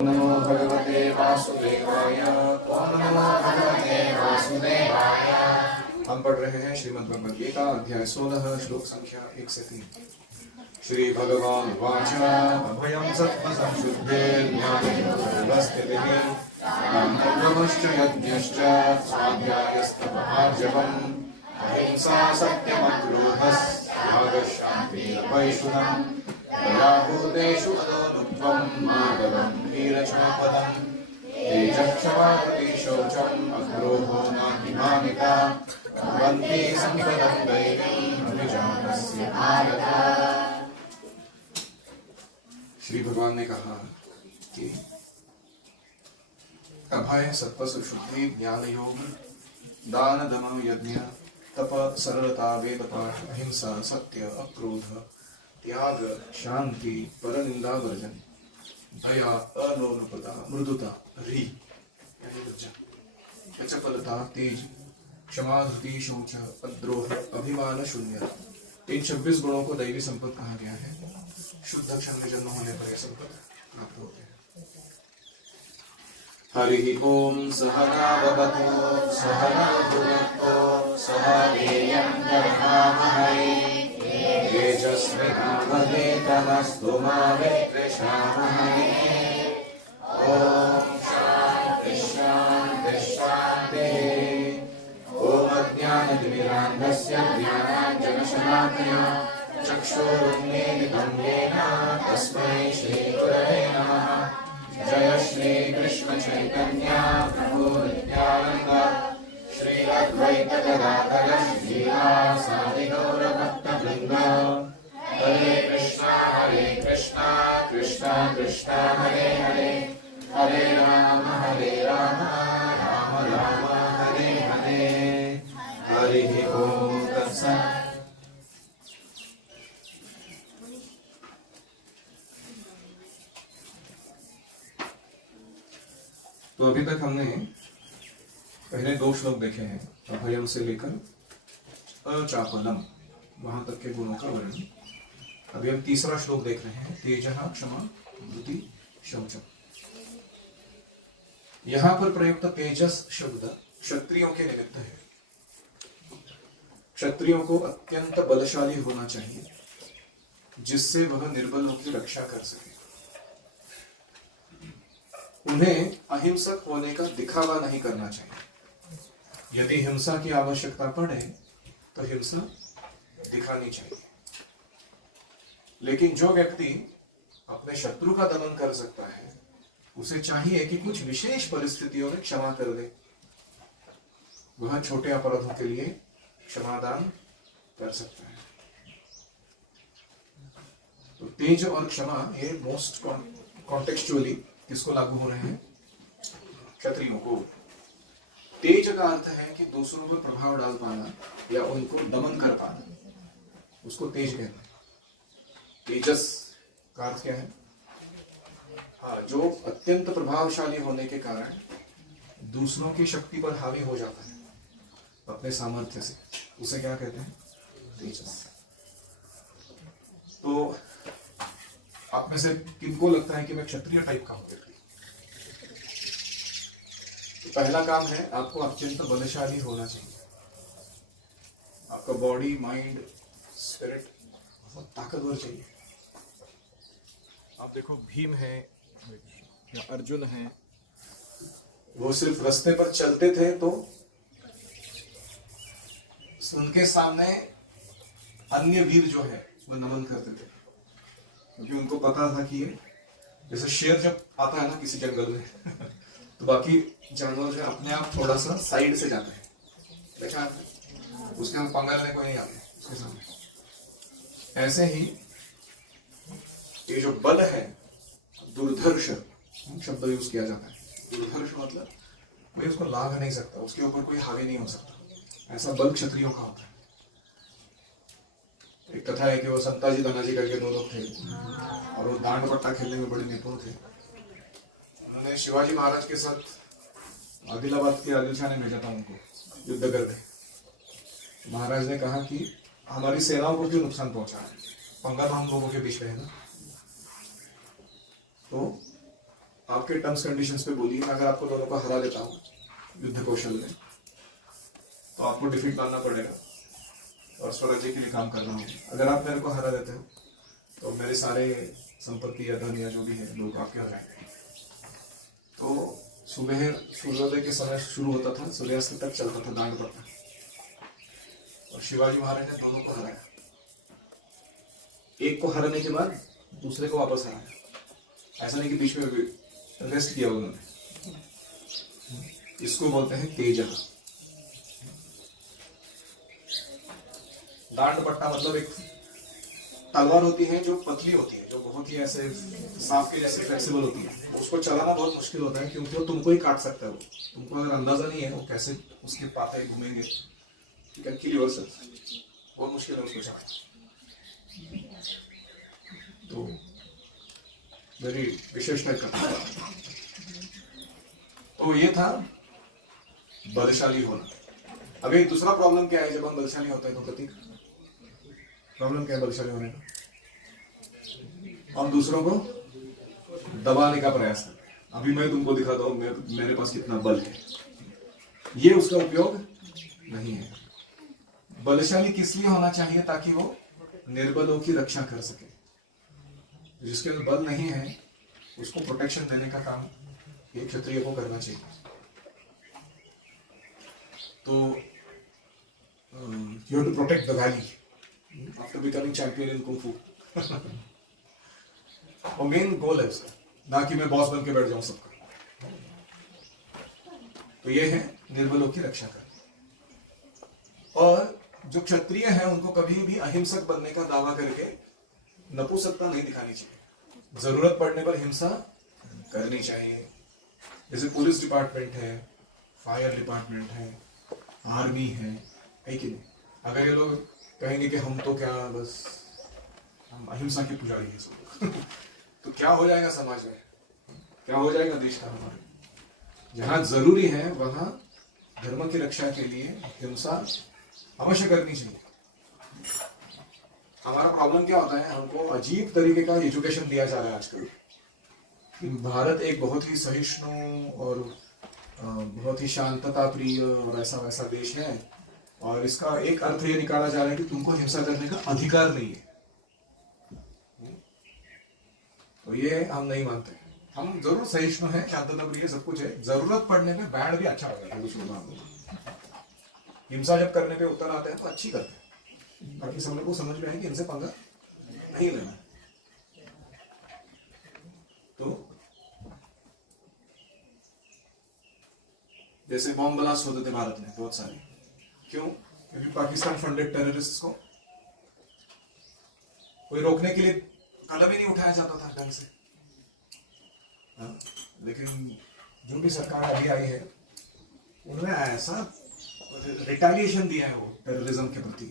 नमो भगवते वासुदेवाय। ओम नमो भगवते वासुदेवाय। हम पढ़ रहे हैं श्रीमद् भगवद गीता अध्याय 16 श्लोक संख्या 1 से 3। श्री भगवान वाच अभयं सत्त्वसंशुद्धेर्ज्ञानयोगस्थितिः ब्रह्मश्च यज्ञश्च स्वाध्यायस्तपहार्जवम् अहिंसा सत्यमक्रोधः शान्तिरपैशुनम् दयाभूतेषु अदोनुत्वं माधवं वीरचापदम् तेजः क्षमा शौचम् अक्रोधो नातिमानिता भवन्ति सम्पदं दैवीम् अभिजातस्य भारत। श्री भगवान ने कहा कि अभय सत्व सुशुद्धि ज्ञान योग दान दम यज्ञ तप सरलता वेद पाठ अहिंसा सत्य अक्रोध त्याग शांति परनिंदा वर्जन दया अनौनुपता मृदुता री यानी वर्जन चपलता तेज क्षमा धृति शौच अद्रोह अभिमान शून्य। इन 26 गुणों को दैवी संपद कहा गया है। शुद्ध क्षण में जन्म होने पर यह संपद प्राप्त होते हैं। हरि ओम सहना भवतु सहनौ भुनक्तु सह वीर्यं करवावहै तेजस्विनावधीतमस्तु मा विद्विषावहै। ओम शांति शांति शांतिः। ओम अज्ञानतिमिरान्धस्य ज्ञानाञ्जनशलाकया चक्षुरुन्मीलितं येन तस्मै श्रीगुरवे नमः। जय श्री कृष्ण चैतन्य प्रभु नित्यानंद श्री अद्वैत गदाधर श्रीवासादि गौर भक्तवृंद। हरे कृष्णा कृष्णा कृष्णा हरे हरे हरे राम राम राम हरे हरे। हरि ओम तत्सत्। तो अभी तक हमने पहले 2 श्लोक देखे हैं, अभयम से लेकर अचापलम वहां तक के गुणों का वर्णन। अभी हम तीसरा श्लोक देख रहे हैं, तेजः क्षमा धृति शौचम। यहां पर प्रयुक्त तेजस शब्द क्षत्रियों के निमित्त है। क्षत्रियों को अत्यंत बलशाली होना चाहिए जिससे वह निर्बलों की रक्षा कर सके। उन्हें अहिंसक होने का दिखावा नहीं करना चाहिए। यदि हिंसा की आवश्यकता पड़े तो हिंसा दिखानी चाहिए, लेकिन जो व्यक्ति अपने शत्रु का दमन कर सकता है उसे चाहिए कि कुछ विशेष परिस्थितियों में क्षमा कर दे। वह छोटे अपराधों के लिए क्षमादान कर सकता है। तो तेज और क्षमा ये मोस्ट कॉन्टेक्चुअली किसको लागू हो रहे हैं? क्षत्रियों को। तेज का अर्थ है कि दूसरों पर प्रभाव डाल पाना या उनको दमन कर पाना, उसको तेज कहते हैं। तेजस का अर्थ क्या है? हाँ, जो अत्यंत प्रभावशाली होने के कारण दूसरों की शक्ति पर हावी हो जाता है अपने सामर्थ्य से, उसे क्या कहते हैं? तेजस। तो आप में से किनको लगता है कि मैं क्षत्रिय टाइप का हूं? तो पहला काम है, आपको अत्यंत बलशाली होना चाहिए। आपका बॉडी माइंड स्पिरिट बहुत ताकतवर चाहिए। आप देखो भीम है या अर्जुन है, वो सिर्फ रास्ते पर चलते थे तो उनके सामने अन्य वीर जो है वो नमन करते थे, क्योंकि उनको पता था कि ये जैसे शेर जब आता है ना किसी जंगल में तो बाकी जानवर जो अपने आप थोड़ा सा साइड से जाते हैं, देखा उसके हम पंगा लेने कोई नहीं आते उसके सामने। ऐसे ही ये जो बल है, दुर्धर्ष शब्द यूज किया जाता है। दुर्धर्ष मतलब कोई उसको लाग नहीं सकता, उसके ऊपर कोई हावी नहीं हो सकता। ऐसा बल क्षत्रियों का होता है। एक कथा है कि वो संताजी दानाजी करके 2 लोग थे और वो दांड पट्टा खेलने में बड़े निपुण थे। उन्होंने शिवाजी महाराज के साथ आदिलाबाद के आदिल शाह ने भेजा था उनको युद्ध करने। महाराज ने कहा कि हमारी सेनाओं को क्यों नुकसान पहुंचा है, पंगा तो हम लोगों के बीच में है ना। तो आपके टर्म्स कंडीशंस पे बोलिए, मैं अगर आपको दोनों को हरा देता हूँ युद्ध कौशल में, तो आपको डिफीट मानना पड़ेगा और स्वराज्य के लिए काम करना होगा। अगर आप मेरे को हरा देते हो तो मेरे सारे संपत्ति या धन या जो भी है लोग आपके हो जाएंगे। तो सुबह सूर्योदय के समय शुरू होता था, सूर्यास्त तक चलता था दांड पट्टा, और शिवाजी महाराज ने दोनों को हराया। एक को हराने के बाद दूसरे को वापस हराया, ऐसा नहीं कि बीच में रेस्ट किया उन्होंने। इसको बोलते हैं तेजा। दांड पट्टा मतलब एक तलवार होती है जो पतली होती है, जो बहुत ही ऐसे सांप के जैसे फ्लेक्सिबल होती है। उसको चलाना बहुत मुश्किल होता है क्योंकि वो तुमको ही काट सकता है। वो तुमको अगर अंदाजा नहीं है वो कैसे उसके पाते घूमेंगे, यू कैन किल योरसेल्फ। बहुत मुश्किल है उसको चलाना। तो वेरी विशेष टाइप का था। तो ये था बलशाली होना। अभी दूसरा प्रॉब्लम क्या है जब हम बलशाली होते हैं तो प्रतीक, प्रॉब्लम क्या है बलशाली होने का? हम दूसरों को दबाने का प्रयास करते हैं। अभी मैं तुमको दिखाता हूं मेरे पास कितना बल है, ये उसका उपयोग नहीं है। बलशाली किस लिए होना चाहिए? ताकि वो निर्बलों की रक्षा कर सके। जिसके अंदर बल नहीं है उसको प्रोटेक्शन देने का काम एक क्षत्रिय को करना चाहिए। तो you have to protect the valley after becoming champion in kung fu। और मेन गोल है उसका, ना कि मैं बॉस बन के बैठ जाऊं सबका। तो ये है निर्बलों की रक्षा करना। और जो क्षत्रिय है उनको कभी भी अहिंसक बनने का दावा करके नपुंसकता नहीं दिखानी चाहिए। जरूरत पड़ने पर हिंसा करनी चाहिए। जैसे पुलिस डिपार्टमेंट है, फायर डिपार्टमेंट है, आर्मी है कि नहीं? अगर ये लोग कहेंगे कि हम तो क्या बस हम अहिंसा के पुजारी हैं सब तो क्या हो जाएगा समाज में, क्या हो जाएगा देश का हमारे। जहां जरूरी है वहां धर्म की रक्षा के लिए हिंसा अवश्य करनी चाहिए। हमारा प्रॉब्लम क्या होता है, हमको अजीब तरीके का एजुकेशन दिया जा रहा है आजकल कि भारत एक बहुत ही सहिष्णु और बहुत ही शांतता प्रिय और ऐसा वैसा देश है, और इसका एक अर्थ ये निकाला जा रहा है कि तुमको हिंसा करने का अधिकार नहीं है। तो ये हम नहीं मानते। हम जरूर सहिष्णु हैं, शांतता प्रिय सब कुछ है, जरूरत पड़ने पे बैंड भी अच्छा हो जाता है। हिंसा जब करने पे उतर आते हैं तो अच्छी करते हैं, ताकि सब लोग को समझ में आए कि इनसे पंगा नहीं लेना। तो जैसे बॉम्ब ब्लास्ट होते थे भारत में बहुत सारे, क्यों? क्योंकि पाकिस्तान फंडेड टेररिस्ट को कोई रोकने के लिए कदम ही नहीं उठाया जाता था ढंग से। लेकिन जो भी सरकार अभी आई है उन्होंने ऐसा रिटेलिएशन दिया है वो टेररिज्म के प्रति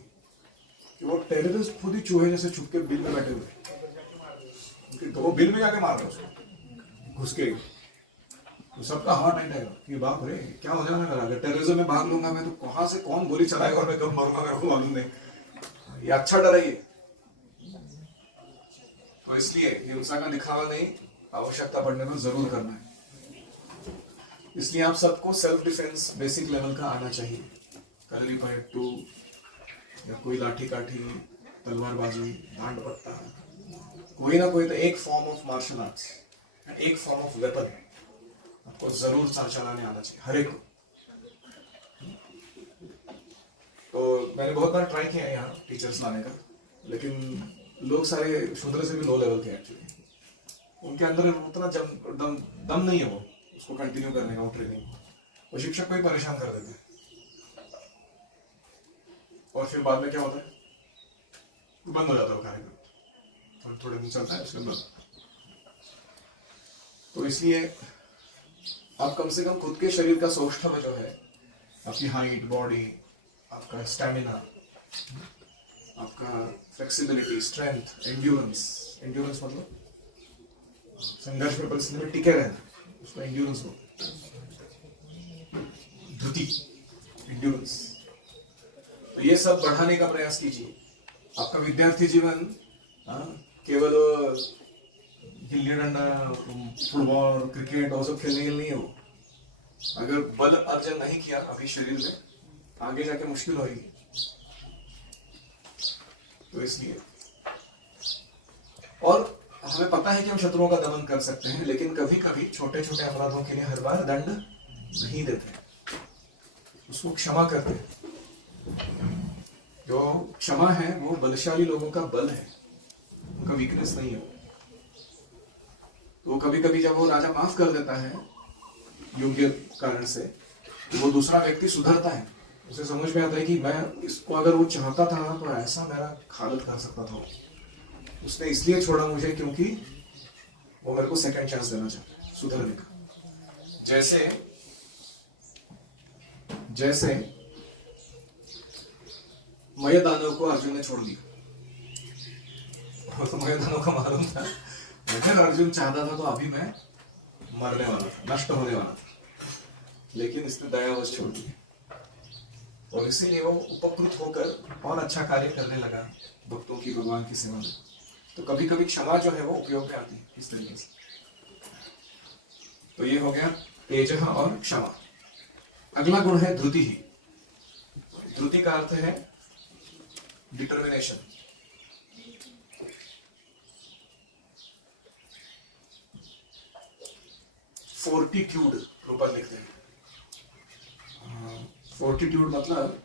कि वो टेररिस्ट खुद ही चूहे जैसे छुप के बिल में बैठे हुए, तो वो बिल में जाके मार रहे उसको घुस के। तो सबका हार्ट अटैक है कि बाप रे क्या हो जाएगा मेरा, अगर टेररिज्म में भाग लूंगा मैं तो कहां से कौन गोली चलाएगा और मैं कब मरूंगा मेरे को मालूम नहीं। ये अच्छा डर है ये। तो इसलिए हिंसा का दिखावा नहीं, आवश्यकता पड़ने पर जरूर करना है। इसलिए आप सबको सेल्फ डिफेंस बेसिक लेवल का आना चाहिए। कलरी पयट्टू या कोई लाठी काठी, तलवारबाजी, दांड पट्टा, कोई ना कोई तो एक फॉर्म ऑफ मार्शल आर्ट्स, एक फॉर्म ऑफ वेपन आपको जरूर चलाने आना चाहिए हर एक को। तो मैंने बहुत बार ट्राई किया है यहाँ टीचर्स लाने का, लेकिन लोग सारे शूद्र से भी लो लेवल के एक्चुअली, उनके अंदर उतना दम नहीं है वो उसको कंटिन्यू करने का, वो ट्रेनिंग वो शिक्षक को ही परेशान कर देते हैं। और फिर बाद में क्या होता है, बंद हो जाता है वो कार्यक्रम, थोड़े दिन चलता है उसके बाद। तो इसलिए आप कम से कम खुद के शरीर का सौष्ठव जो है, आपकी हाइट, बॉडी, आपका स्टैमिना, आपका फ्लेक्सिबिलिटी, स्ट्रेंथ, एंड्योरेंस, एंड्योरेंस मतलब संघर्ष में परिस्थिति में टिके रहना, उसको एंड्योरेंस बोलते हैं, धृति, एंड्योरेंस। तो ये सब बढ़ाने का प्रयास कीजिए। आपका विद्यार्थी जीवन केवल गिल्ली डंडा, फुटबॉल, क्रिकेट और सब खेलने के लिए नहीं है वो। अगर बल अर्जन नहीं किया अभी शरीर में, आगे जाके मुश्किल होगी। तो इसलिए, और हमें पता है कि हम शत्रुओं का दमन कर सकते हैं, लेकिन कभी कभी छोटे छोटे अपराधों के लिए हर बार दंड नहीं देते, उसको क्षमा करते हैं। जो क्षमा है वो बलशाली लोगों का बल है, उनका वीकनेस नहीं है। तो कभी कभी जब वो राजा माफ कर देता है योग्य कारण से, तो वो दूसरा व्यक्ति सुधरता है, उसे समझ में आता है कि मैं इसको अगर वो चाहता था तो ऐसा मेरा हालत कर सकता था, उसने इसलिए छोड़ा मुझे क्योंकि वो मेरे को सेकंड चांस देना चाहता है सुधरने का। जैसे जैसे मयदानव को अर्जुन ने छोड़ दिया, तो मयदानव का मालूम था अगर अर्जुन चाहता था तो अभी मैं मरने वाला था, नष्ट होने वाला था, लेकिन इसने दयावश छोड़ दिया, और इसीलिए वो उपकृत होकर और अच्छा कार्य करने लगा भक्तों की, भगवान की सेवा में। तो कभी कभी क्षमा जो है वो उपयोग में आती है इस तरीके से। तो ये हो गया तेजः और क्षमा। अगला गुण है धृति ही। धृति का अर्थ है डिटर्मिनेशन। फोर्टिट्यूड रूपा लिखते हैं। फोर्टिट्यूड मतलब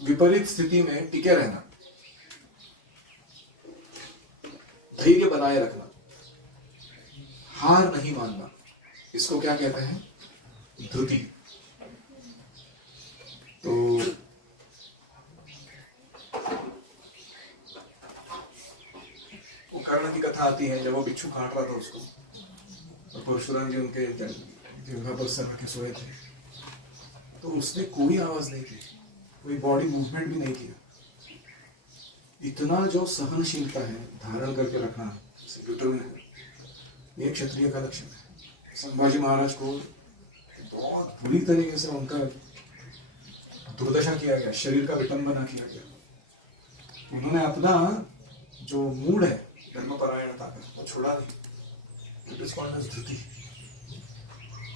विपरीत स्थिति में टिके रहना, धैर्य बनाए रखना, हार नहीं मानना, इसको क्या कहते हैं? धृति। तो कर्ण की कथा आती है, जब वो बिच्छू काट रहा था उसको, और परशुराम जी उनके जिह्वा पर सर रखे सोए थे, तो उसने कोई आवाज नहीं की, कोई बॉडी मूवमेंट भी नहीं किया। इतना जो सहनशीलता है, धारण करके रखना, ये क्षत्रिय का लक्षण है। संभाजी महाराज को बहुत बुरी तरीके से उनका दुर्दशा किया गया, शरीर का विटंबना किया गया। उन्होंने अपना जो मूड है धर्मपरायणता का वो छोड़ा नहीं। इट इज कॉल्ड एज धृति।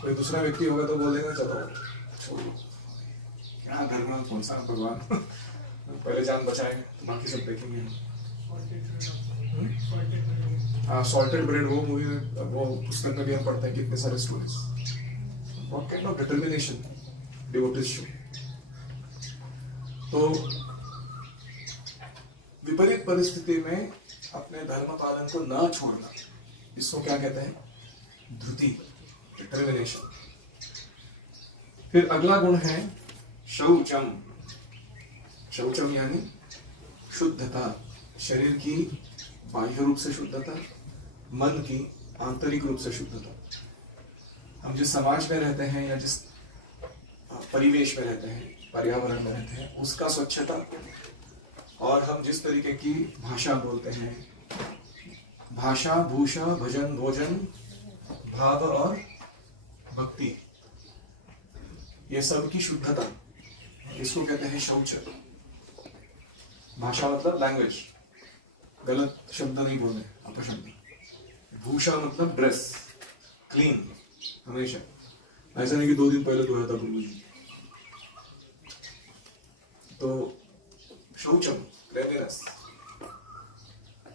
कोई दूसरा व्यक्ति होगा तो बोलेगा चलो छोड़ो, क्या धर्म, कौन सा भगवान, पहले जान बचाएंगे तो बाकी सब देखेंगे। हाँ, सॉल्टेड ब्रेड, वो मूवी में, वो पुस्तक में भी हम पढ़ते हैं कितने सारे stories. What kind of determination devotees show. तो विपरीत परिस्थिति में अपने धर्म पालन को न छोड़ना, इसको क्या कहते हैं? धृति, डिटर्मिनेशन। फिर अगला गुण है शौचम। शौचम यानी शुद्धता, शरीर की बाह्य रूप से शुद्धता, मन की आंतरिक रूप से शुद्धता। हम जिस समाज में रहते हैं या जिस परिवेश में रहते हैं, पर्यावरण में रहते हैं, उसका स्वच्छता, और हम जिस तरीके की भाषा बोलते हैं, भाषा, भूषा, भजन, भोजन, भाव और भक्ति, ये सब की शुद्धता, इसको कहते हैं शौच। भाषा मतलब लैंग्वेज, गलत शब्द नहीं बोलने, अपशब्द। भूषा मतलब ड्रेस, क्लीन हमेशा, ऐसा नहीं कि 2 दिन पहले धोया था गुरु जी। तो शौचम, क्लेanliness।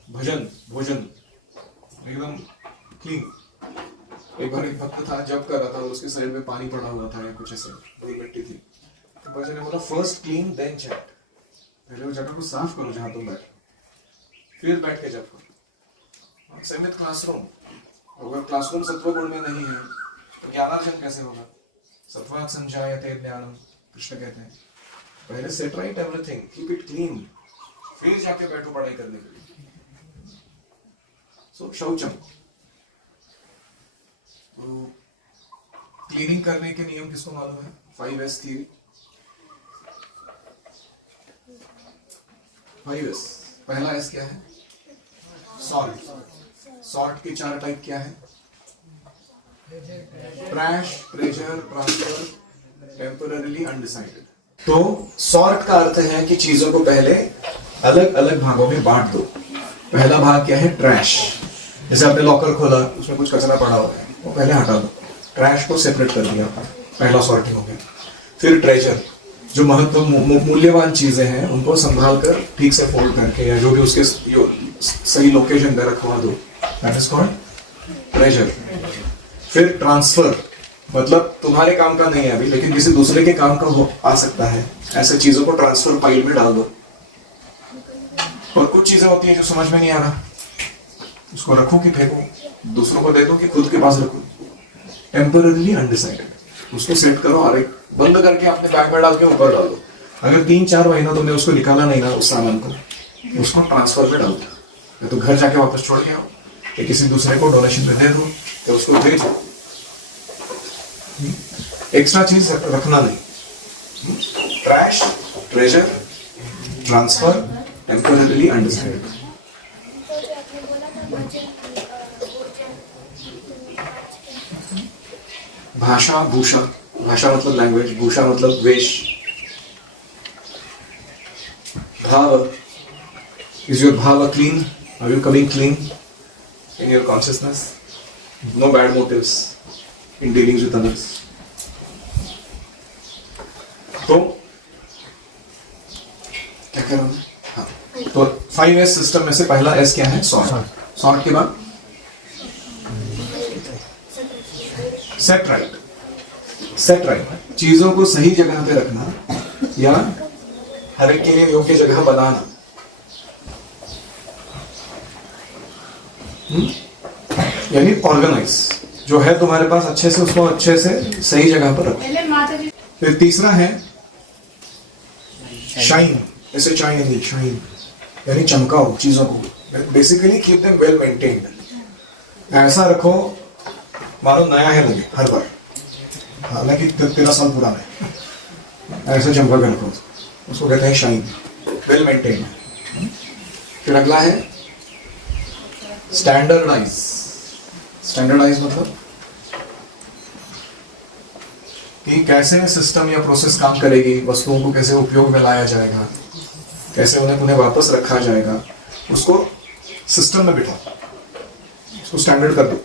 भजन, भोजन एकदम क्लीन। एक बार एक भक्त था, जब कर रहा था, उसके शरीर में पानी पड़ा हुआ था या कुछ ऐसे, बड़ी मिट्टी थी। तो भजन ने बोला फर्स्ट क्लीन देन चैट, पहले वो जगह को साफ करो जहां तुम बैठे, फिर बैठ के जब करो। सीमित क्लासरूम, अगर क्लासरूम सत्व गुण में नहीं है तो ज्ञानार्जन कैसे होगा? सत्वात् संजायते ज्ञानम, कृष्ण कहते हैं। पहले set right everything, keep it clean, फिर जाके बैठो पढ़ाई करने के लिए। सो शौचम। तो क्लीनिंग करने के नियम किसको मालूम है? 5S theory. 5S, पहला S क्या है? सॉल्ट। सॉल्ट के 4 टाइप क्या है? Trash, pressure, transfer, temporarily, undecided. तो सॉर्ट का अर्थ है कि चीजों को पहले अलग अलग भागों में बांट दो, पहला भाग क्या है? ट्रैश। जैसे आपने लॉकर खोला, उसमें कुछ कचरा पड़ा हुआ है, वो पहले हटा दो, ट्रैश को सेपरेट कर दिया, पहला सॉर्टिंग हो गया। फिर ट्रेजर, जो महत्व मूल्यवान चीजें हैं उनको संभाल कर ठीक से फोल्ड करके या जो भी उसके सही लोकेशन पे रखवा दो, दैट इज कॉल्ड ट्रेजर। फिर ट्रांसफर, मतलब तुम्हारे काम का नहीं है अभी, लेकिन किसी दूसरे के काम का आ सकता है, ऐसे चीजों को ट्रांसफर फाइल में डाल दो। और कुछ चीजें होती हैं जो समझ में नहीं आ रहा, उसको रखो कि फेंको, दूसरों को दे दो कि खुद के पास रखो। टेम्पररीली अनडिसाइडेड, उसको सेट करो और एक बंद करके अपने बैग में डाल के ऊपर डाल दो। अगर 3-4 महीना तुमने उसको निकाला नहीं ना, उस सामान को, उसको ट्रांसफर में डाल दो, या तो घर जाके वापस छोड़ के आओ, या किसी दूसरे को डोनेशन में दे दो, या उसको भेजो। एक्स्ट्रा चीज रखना नहीं। Trash, treasure, transfer, temporarily undecided. भाषा, भूषा, भाषा मतलब लैंग्वेज, भूषा मतलब वेश। भाव, is your bhava clean? Are you coming clean in your consciousness? No bad motives in dealings with others. तो क्या कह रहा हूं? हाँ, तो 5S सिस्टम में से पहला S क्या है? सॉर्ट। सॉर्ट के बाद सेट राइट। सेट राइट, चीजों को सही जगह पे रखना या हर एक के लिए योग्य जगह बनाना। यानी ऑर्गेनाइज, जो है तुम्हारे पास अच्छे से उसको अच्छे से सही जगह पर रखो। फिर तीसरा है शाइन, ऐसे शाइन, शाइन यानी चमकाओ चीजों को, basically keep them well maintained. ऐसा रखो मानो नया है लगे हर बार, हालांकि 13 साल पुराना है, ऐसे चमका के रखो, उसको कहते हैं शाइन, वेल मेंटेन्ड। फिर अगला है स्टैंडर्डाइज। स्टैंडर्डाइज मतलब कि कैसे सिस्टम या प्रोसेस काम करेगी, वस्तुओं को कैसे उपयोग में लाया जाएगा, कैसे उन्हें वापस रखा जाएगा, उसको सिस्टम में बिठाओ, उसको स्टैंडर्ड कर दो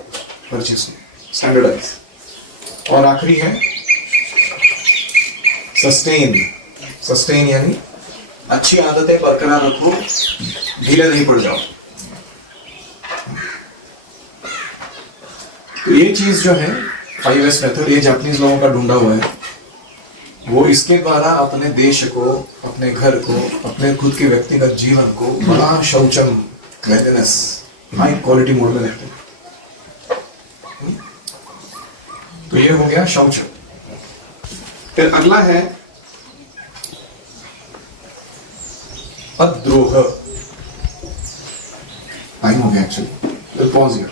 हर चीज को, स्टैंडर्डाइज। और आखिरी है सस्टेन। सस्टेन यानी अच्छी आदतें बरकरार रखो, ढीले नहीं पड़ जाओ। तो ये चीज जो है 5S मेथड, ये जापानीज लोगों का ढूंढा हुआ है, वो इसके द्वारा अपने देश को, अपने घर को, अपने खुद के व्यक्तिगत जीवन को बड़ा शौचम, क्लीनलीनेस, हाई क्वालिटी मोड में रखते हैं। तो ये हो गया शौच। फिर अगला है अद्रोह। टाइम हो गया एक्चुअली, तो pause here.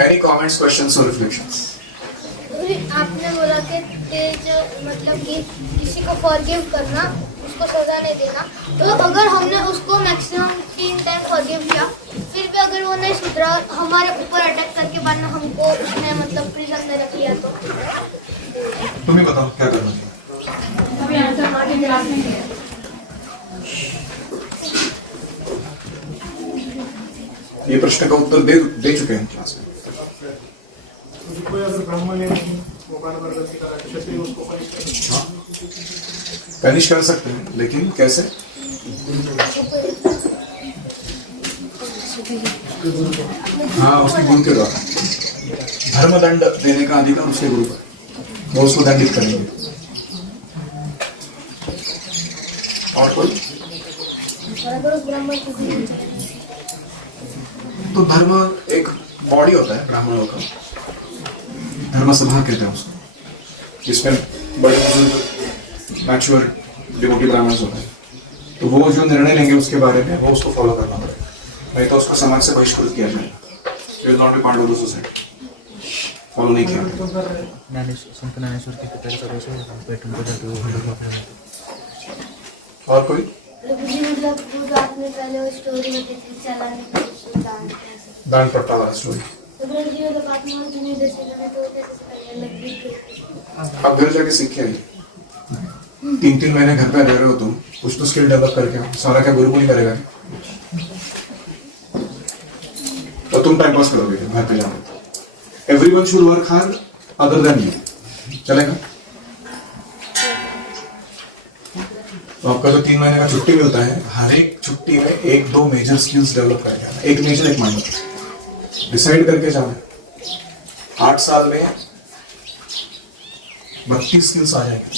Any comments, questions और रिफ्लेक्शंस? आपने बोला कि जो मतलब कि किसी को फॉरगिव करना, उसको सजा नहीं देना, तो अगर हमने उसको मैक्सिमम 3 टाइम फॉरगिव किया, फिर भी अगर वो नहीं सुधरा, हमारे ऊपर अटैक करके बाद में हमको उसने मतलब प्रिजन में रख लिया, तो तुम्हें बताओ क्या करना चाहिए? ये प्रश्न का उत्तर दे चुके हैं क्लास में। पनिश कर सकते हैं, लेकिन कैसे? हाँ, उसके गुरु के द्वारा धर्मदंड देने का अधिकार उसके गुरु पर, वो उसको दंडित करेंगे। और कोई? तो धर्म एक बॉडी होता है ब्राह्मणों का, धर्म सभा कहते हैं उसको, जिसमें बड़े बुजुर्ग मैच्योर डिवोटी ब्राह्मण होते हैं। तो वो जो निर्णय लेंगे उसके बारे में, वो उसको फॉलो करना पड़ेगा, नहीं तो उसको समाज से बहिष्कृत किया जाएगा। Will not be part of the society. Follow नहीं किया। और कोई? आपने पहले वो स्टोरी बताई थी चलाने की, दान पट्टा वाला स्टोरी। अब घर जाके सीखे आइए, 3-3 महीने घर पे रह रहे हो तुम, कुछ तो स्किल डेवलप करके आओ। सारा क्या गुरु को नहीं करेगा? तुम टाइम पास करोगे घर पे जाके। Everyone should work hard other than you, चलेगा? तो आपका जो 3 महीने का छुट्टी मिलता है, हर एक छुट्टी में 1-2 मेजर स्किल्स डेवलप करके आना, एक मेजर एक माइनर डिसाइड करके जाना। 8 साल में 32 स्किल्स आ जाएंगे।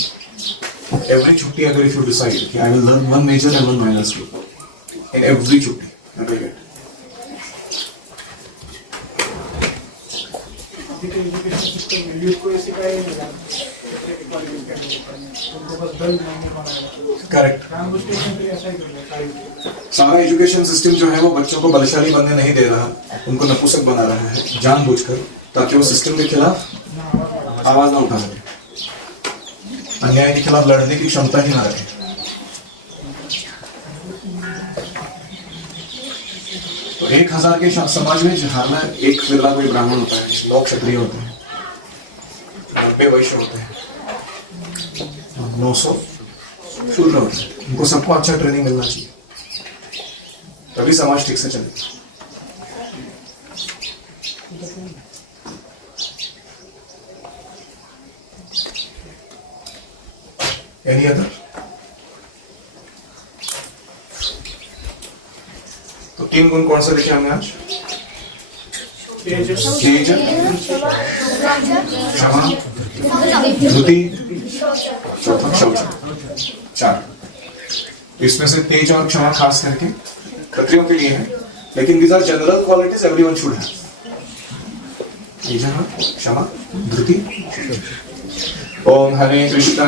एवरी छुट्टी अगर इफ यू डिसाइड कि I will learn 1 major and 1 minor skill in every छुट्टी, एजुकेशन सिस्टम यूथ को सिखाया नहीं जाता, उनको बस 10 महीने बनाया। करेक्ट। ट्रांसपोर्टेशन पे ऐसा ही कर रहा है। सारा एजुकेशन सिस्टम जो है वो बच्चों को बलशाली बनने नहीं दे रहा, उनको नपुंसक बना रहा है जानबूझकर, ताकि वो सिस्टम के खिलाफ आवाज ना उठा सके, अन्याय के खिलाफ लड़ने की क्षमता ही ना रखे। तो 1000 के समाज में हारना, एक बिरला कोई ब्राह्मण होता है, 9 क्षत्रिय होते हैं, 90 वैश्य होते हैं, 900 शूद्र होते हैं। उनको सबको अच्छा ट्रेनिंग मिलना चाहिए, तभी समाज ठीक से चलेगा। Any other? तो 3 गुण कौन सा लिखे हमने आज? तेज, क्षमा, धृति, चौथा शौच। 4। इसमें से तेज और क्षमा खास करके क्षत्रियों के लिए है, लेकिन these are general qualities everyone should have. तेज, क्षमा, धृति। ओम हरे कृष्णा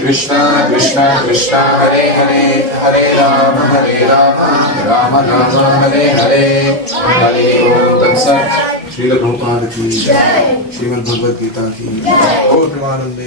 कृष्णा कृष्णा हरे हरे, हरे राम राम राम हरे हरे, हरे ओम तत्सत। श्रील प्रभुपाद की जय, श्रीमद् भगवद गीता की जय। और प्रेमानंदे।